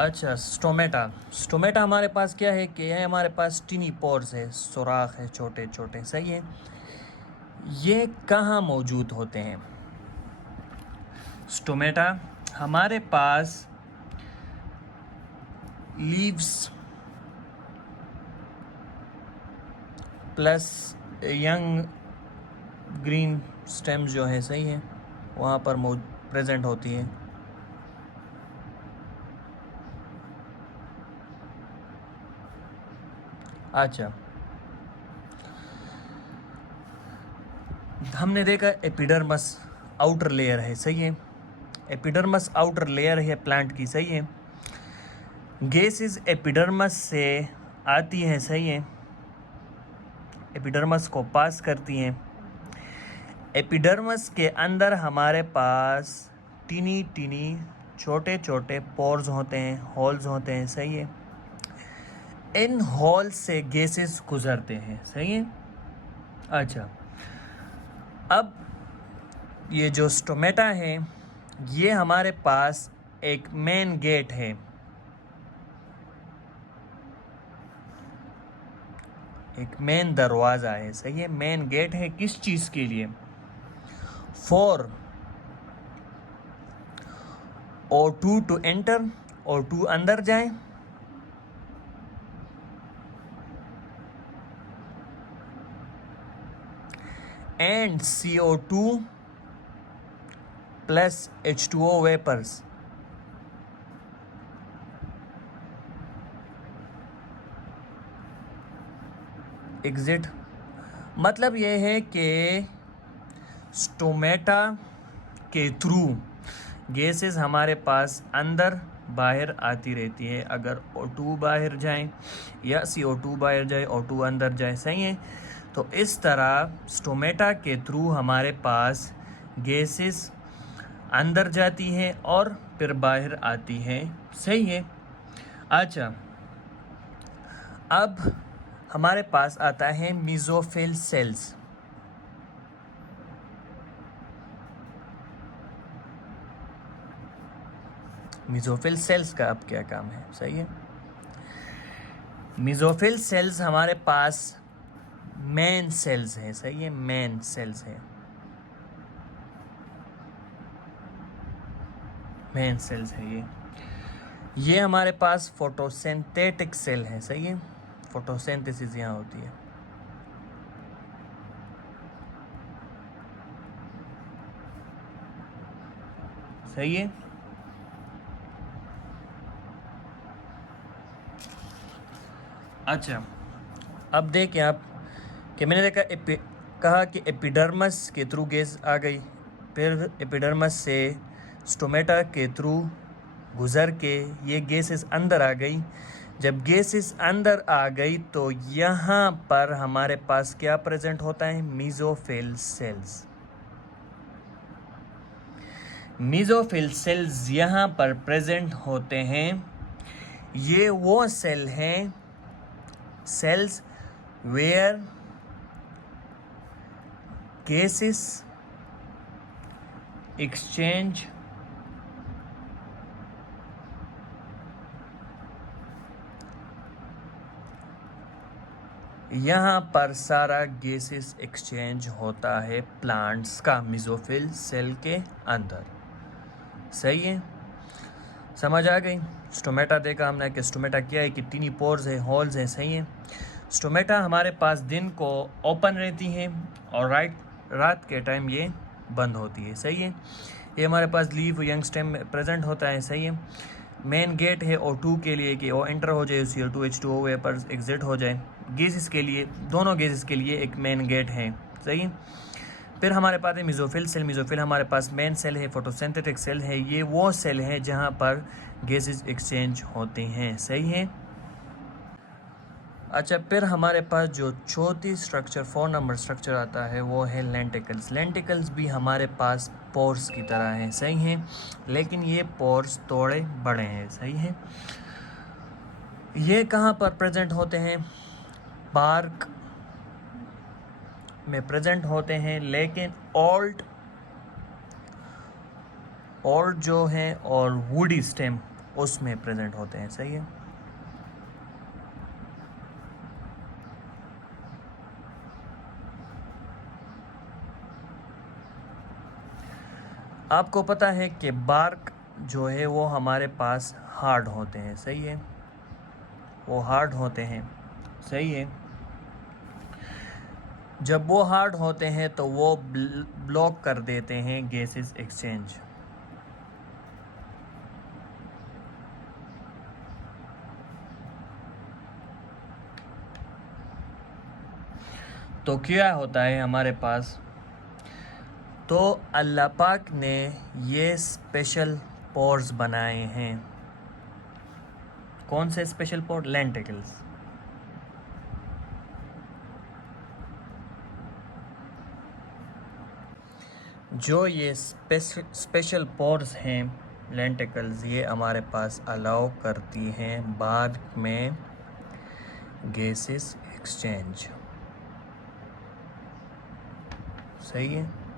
अच्छा, स्टोमेटा हमारे पास क्या है कि ये हमारे पास टिनी पोर्स है, सुराख है छोटे छोटे, सही है। ये कहाँ मौजूद होते हैं? स्टोमेटा हमारे पास leaves plus young green stems जो है, सही है, वहाँ पर प्रेजेंट होती है। अच्छा, हमने देखा एपिडर्मस आउटर लेयर है, सही है। एपिडर्मस आउटर लेयर है प्लांट की, सही है। गैसेस एपिडर्मस से आती हैं, सही है, एपिडर्मस को पास करती हैं। एपिडर्मस के अंदर हमारे पास टीनी टीनी छोटे छोटे पोर्स होते हैं, होल्स होते हैं, सही है। इन होल से गैसेस गुजरते हैं, सही है। अच्छा, अब ये जो स्टोमेटा है, ये हमारे पास एक मेन गेट है, एक मेन दरवाज़ा है, सही है। मेन गेट है किस चीज़ के लिए? For O2 to enter, O2 अंदर जाए, and CO2 plus H2O vapours exit. मतलब ये है कि स्टोमेटा के थ्रू गैसेस हमारे पास अंदर बाहर आती रहती है। अगर O2 बाहर जाए या CO2 बाहर जाए, O2 अंदर जाए, सही है। तो इस तरह स्टोमेटा के थ्रू हमारे पास गैसेस अंदर जाती है और फिर बाहर आती है, सही है। अच्छा, अब हमारे पास आता है मेसोफिल सेल्स। मेसोफिल सेल्स का अब क्या काम है, सही है। मेसोफिल सेल्स हमारे पास मेन सेल्स हैं, सही है, मेन सेल्स हैं, मेन सेल्स है ये हमारे पास फोटोसिंथेटिक सेल है, सही है। फोटोसिंथेसिस यहाँ होती है, सही है। अच्छा, अब देखें आप कि मैंने देखा कहा कि एपिडर्मस के थ्रू गैस आ गई, फिर एपिडर्मस से स्टोमेटा के थ्रू गुजर के ये गैसेस अंदर आ गई। जब गैसेस अंदर आ गई तो यहाँ पर हमारे पास क्या प्रेजेंट होता है? Mesophyll cells. मेसोफिल सेल्स यहाँ पर प्रेजेंट होते हैं। ये वो सेल हैं, सेल्स वेयर gases exchange यहाँ पर सारा गैसेस एक्सचेंज होता है प्लांट्स का मेसोफिल सेल के अंदर, सही है। समझ आ गई? स्टोमेटा देखा हमने कि स्टोमेटा क्या है कि टिनी पोर्स है, होल्स हैं, सही है। स्टोमेटा हमारे पास दिन को ओपन रहती है और रात के टाइम ये बंद होती है, सही है। ये हमारे पास लीफ यंग स्टेम प्रेजेंट होता है, सही है। मेन गेट है O2 के लिए कि वो एंटर हो जाए, CO2 H2O वेपर्स एग्जिट हो जाए। गैसेस के लिए, दोनों गैसेस के लिए एक मेन गेट है, सही। फिर हमारे पास है मेसोफिल सेल। मेसोफिल हमारे पास मेन सेल है, फोटोसिंथेटिक सेल है। ये वो सेल है जहाँ पर गैसेस एक्सचेंज होते हैं, सही है। अच्छा, फिर हमारे पास जो चौथी स्ट्रक्चर, 4 नंबर स्ट्रक्चर आता है, वो है लेंटिकल्स। लेंटिकल्स भी हमारे पास पोर्स की तरह हैं, सही हैं, लेकिन ये पोर्स थोड़े बड़े हैं, सही हैं। ये कहाँ पर प्रेजेंट होते हैं? बार्क में प्रेजेंट होते हैं, लेकिन ओल्ड जो है और वुडी स्टेम, उसमें प्रेजेंट होते हैं। सही है। आपको पता है कि बार्क जो है वो हमारे पास हार्ड होते हैं। सही है, वो हार्ड होते हैं। सही है। जब वो हार्ड होते हैं तो वो ब्लॉक कर देते हैं गैसेस एक्सचेंज। तो क्या होता है हमारे पास, तो अल्लाह पाक ने ये स्पेशल पोर्स बनाए हैं। कौन से स्पेशल पोर? लेंटिकल्स। जो ये स्पेशल पोर्स हैं लेंटिकल्स, ये हमारे पास अलाउ करती हैं बाद में गैसेस एक्सचेंज। सही है।